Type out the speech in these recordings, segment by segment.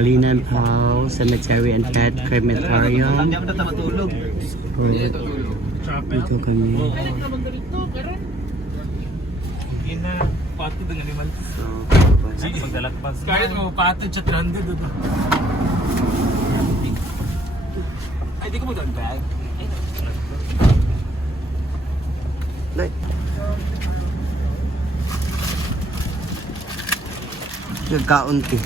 Kalinan House, Cemetery and Pet Crematorium. Hindi ako na matulog. Dito kami. Hindi na. Pato dengan animal. So, Pagdalat pa. Kaya mo pato siya 300 doon. Ay, di ko mo doon bag. like, nagkaunti.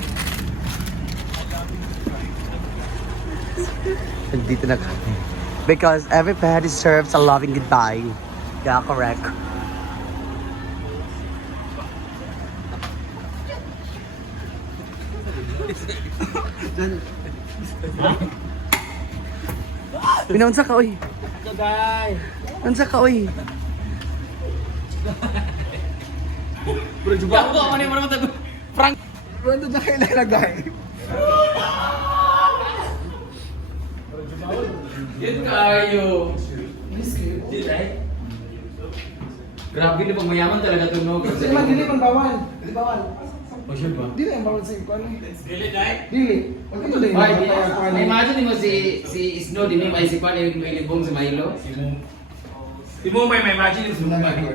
Nandito na kami. Because every pet deserves a loving goodbye. Yeah, correct. Pinaunsa ka, oy. Kagay. Unsa ka, oy. Bro, juga ako ano yung marami tayo. Frank. Bro, ito na kayo nalagay. Yan kayo. Grabe na pang mayaman talaga tunog. Dili man bawal. Dili bawal. Oh, sure ba? Dili ang bawal sa ikuan. Dili, dai? Dili. Wag ito dili. Imagine mo si Snow din yung isipan yung may libong sa Milo. Di mo may imagine yung sumumay.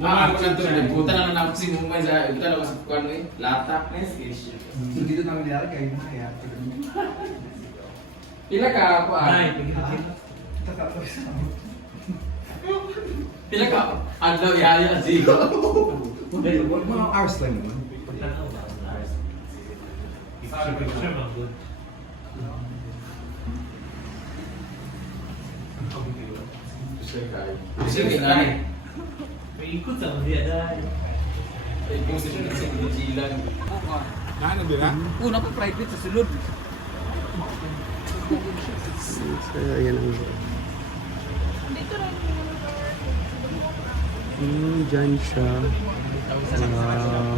Ako lang to, nagbuta na lang ako si Mumay sa buta na ako sa kuwan mo latak. So dito namin nilala kay mo kaya. Pila ka ako Pila ka adlaw yaya zero. Mga hours lang naman. Sige nga eh. May ikot sa mga dai. Yung sinunod sa Gujilan. Ano ba? Una pa private sa sulod. So, ayan ang... Dyan siya. Wow.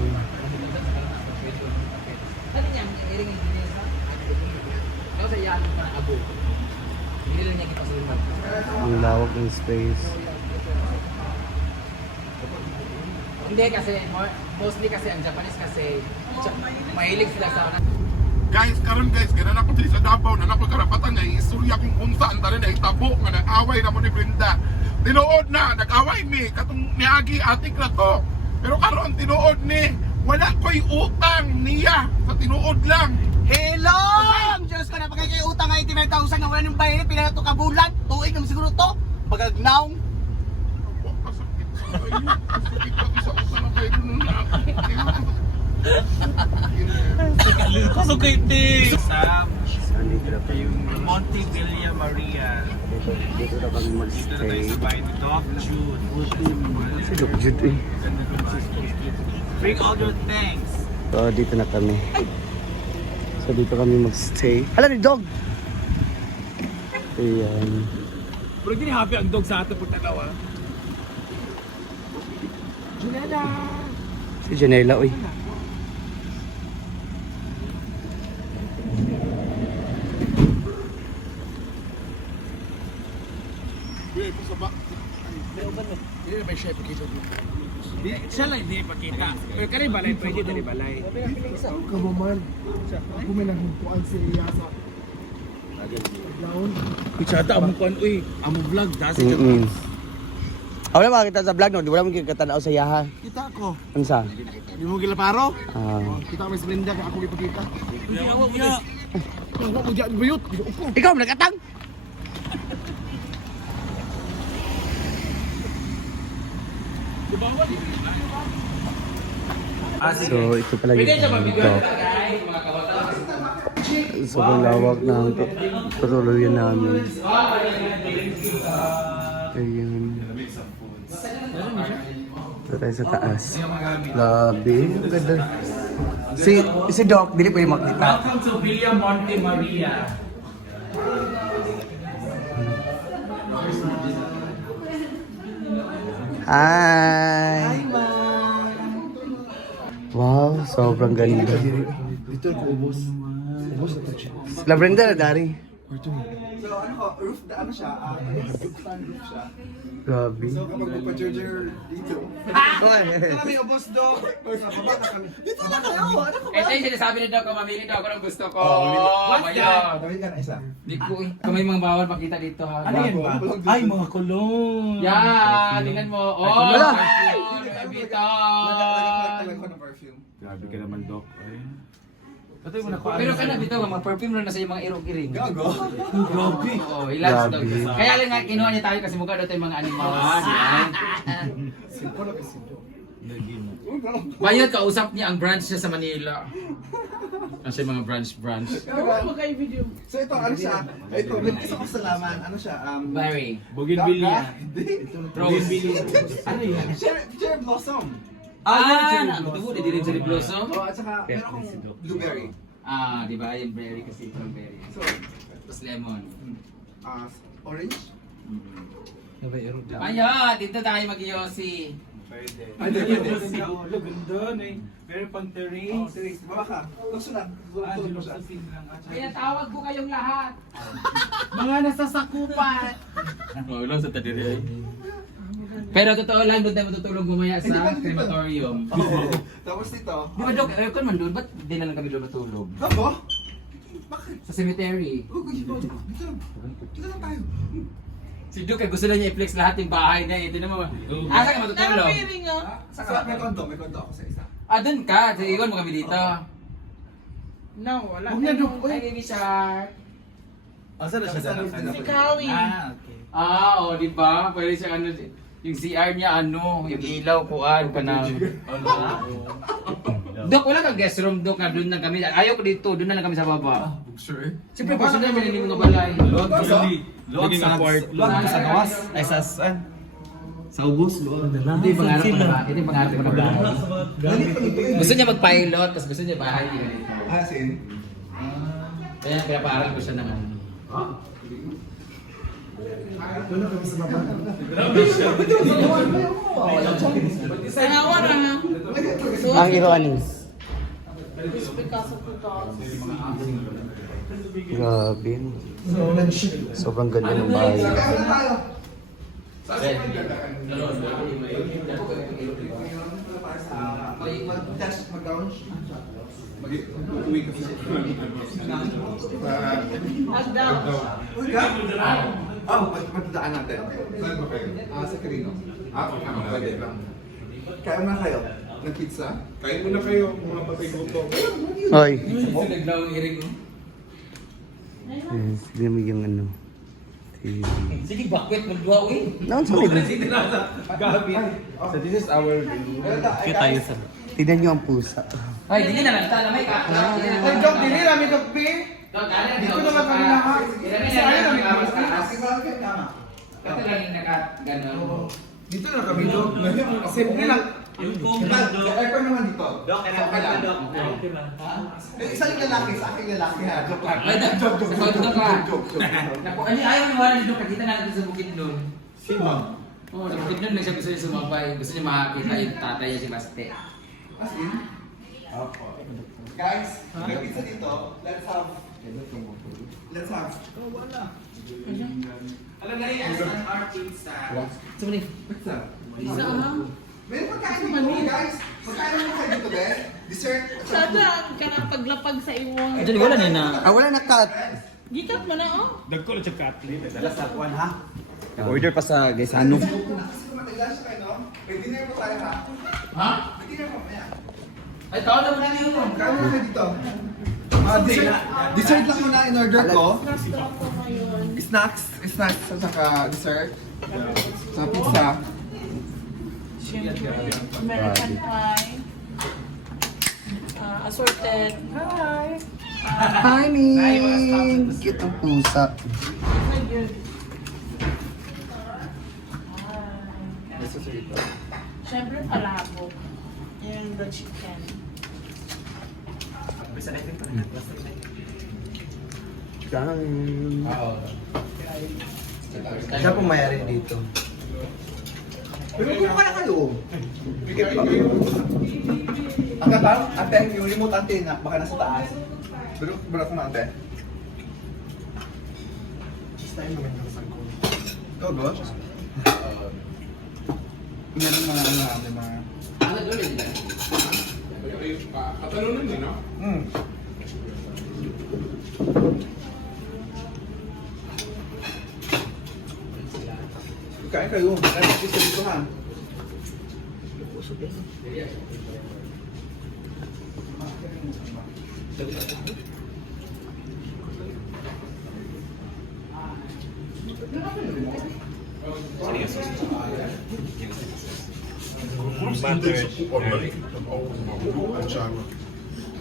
Ang lawak ng space. Hindi kasi, mostly kasi ang Japanese kasi mahilig sila sa Guys, karon guys, ganun ako dito sa Davao na napakarapatan nga istorya kung unsa ang tanan na itabo nga nag-away na mo ni Brenda. Tinuod na, nag-away mi katong niagi atik na to. Pero karon tinuod ni wala ko'y utang niya sa tinuod lang. Hello! Diyos ko na pagkakaiutang nga 85,000 nga wala nang bayaran pila to ka bulan. Tuig naman siguro to. Pagagnaw. Sakit pa ko sa utang na kayo nun na. Kusog kayo ti. Sa Dito na kami. Monte Villa Maria. Dito na kami Dito na tayo mag-stay. sa bahay ni Doc Jude. Si Doc Jude eh. Bring all your thanks. So, dito na kami. So, dito kami mag-stay. Hala ni Dog! Ayan. Pero hindi happy ang dog sa ato pag tagawa. Si Janela, uy. Siya lang hindi ipakita. Pero kani balay, pwede na ni balay. Kabuman. Ako may nagpuan si Iyasa. Laon. Kutsata, among kuan, uy. Among vlog, dasi ka. Wala makakita sa vlog, no? Di wala mo kikatanaw sa yaha. Kita ko. Ano sa? Di mo gilaparo? Ah. Kita ko may Brenda kaya ako ipakita. Ako mo diyan buyot. Upo. Ikaw, nagkatang! So, ito pala yung dog. Sobrang lawak ng patuluyan namin. Ayun. Ito tayo sa taas. Grabe, ang ganda. Si Doc, dili pa yung makita. Welcome to Villa Monte Maria. Hi! Wow, sobrang ganda. Dito ko ubos. Ubos na to siya. La Brenda na dari. So ano ko, roof na ano siya, sunroof siya. Grabe. So kapag magpa-charger dito, may ubos do. Sa baba na kami. Dito na kayo, ano ka ba? Ito yung sinasabi ni Doc, mamili daw ako ng gusto ko. What's Ayun. that? Tawid ka na isa. Di ko eh. Kung may mga bawal makita dito ha. Ano yan ba? Ay, mga kulong. Yan, tingnan mo. Oh, Wala. Nag-collect ko ng perfume. Grabe ka naman, Doc. Ay. Pero kana dito, mga perfume na sa yung mga irog-iring. Gago. Grabe. Oo, relax daw. Grabe. Kaya lang nga kinuha niya tayo kasi mukha daw tayo mga animals. Bayad, kausap niya ang branch niya sa Manila. Kasi mga branch. So ito, ano siya? Ito, may gusto ko salaman. Ano siya? Barry. Bougainvillea. Rose. Ano yan? Cherry blossom. Ito di rin cherry blossom. Oh, at saka meron akong blueberry. Di ba? Yung berry kasi itong berry. So, Tapos lemon. orange. Ayun, dito tayo mag-yosi. Ay, pwede. Ganda na eh. Pero pang Oh, terrace. serious. Baba ka. Tukso lang. Tulog mo siya. Kaya tawag ko kayong lahat. Mga nasasakupan. Ulo sa tadiri. Pero totoo lang, doon tayo matutulog mamaya sa crematorium. Tapos dito. Di ba, Dok, aircon man doon, ba't di na lang kami doon matulog? Ako? Bakit? Sa cemetery. Dito lang. Dito lang tayo. Si Duke, gusto na niya i-flex lahat yung bahay na ito naman. Asa ka matutulog? Saka may kondo ako sa isa. Doon ka. Sige, iwan mo kami dito. No, wala. Huwag na doon. Hi, baby shark. Asa na siya? Si Kawi. Okay. Di ba? Pwede siya ano, yung CR niya yung ilaw, kuan ka na. Dok, wala kang guest room, Dok, na doon na kami. Ayaw ko dito, doon na lang kami sa baba. Sure. Siyempre, personal mo nila mga balay. Luwag sa port. Luwag sa gawas. Ay sa saan? Sa ubos. Ito yung pangarap ko na ba? Ito yung pangarap ko na bahay. Gusto niya mag-pilot, tapos gusto niya bahay. Asin. Kaya pinapaarap ko siya ng ano. Sanawa na ha. Ang ironis. Because of the dogs. Grabe. Sobrang ganda ng bahay. Hagdaw. Magdadaan natin. Saan ba kayo? Sa Carino. Pwede lang. Kaya na kayo? Ng pizza? Kain muna kayo, mga patay grupo. Oy. Naglaw ang iring mo. Yes, dinamig yung ano. TV. Sige, bakit? Magluwa eh. Naon sa may So this is our cute tayo sa. tignan nyo ang pusa. Ay, hindi na lang. Tala, may ka. Ay, Dok, dili namin Dok P. Dito naman kami lahat. Dito lang yung nakamas. Tama. Ito lang yung naka-ganon. Dito na kami Dok. Simple lang. Aircon naman dito. Dok, Okay lang. Isa yung lalaki, sa akin lalaki ha. Joke lang. Ay, Joke, joke, sa joke, ka. joke, joke. Naku, ano, ayaw ni wala ni Doc. Nakita natin sa bukid nun. Sino? Oo, sa bukid nun lang siya gusto niya sumabay. Gusto niya makakita yung tatay niya si Baste. As in? Guys, may pizza dito. Let's have. Alam na rin, ang art pizza. Sumali. Pizza. Isa ha. May pagkain dito, guys. Pagkain mo kayo dito, be. Dessert. Sada ka na paglapag sa iwang. wala na na. Wala na cut. Gikat mo na oh. Dagko lang siya katli. Dala sa kuan ha. Order pa sa Gaisano. Kasi kung matigas kayo, no? May dinner po tayo, ha? Ha? May dinner po, maya. Ay, tao na muna niyo. Kain mo kayo dito. Dessert lang muna in order ko. Restaurant ko ngayon. Snacks at saka dessert. Sa pizza. Siyempre, American pie. Assorted. Hi. Hi, Ming! Cute ang pusa. Siyempre, palabok. Yung the chicken. Siya po mayari dito. Pero kung kaya kayo. Bigyan pa kayo. Ang ganda, ate, yung remote ante na, baka nasa taas. Pero kung ante. Ikaw ba? Meron mga may mga... Ano doon yun? Katalunan din, no? Kain kayo. Kain kayo dito ha.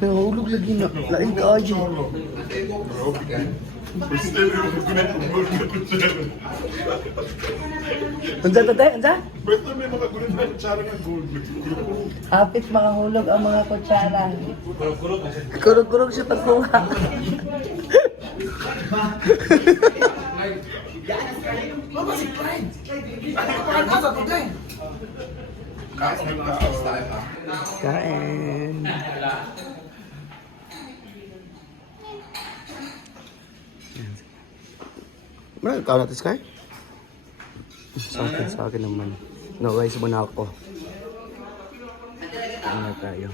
Nahulog lagi na. Lain ka aja. Unsa tatay? Unsa? Basta may mga gulit na kutsara ng gold. Hapit makahulog ang mga kutsara. Kurog-kurog siya pagkuha. Kain. Meron ikaw natin, Sky? Sa akin naman. No guys, muna ako. Ano tayo?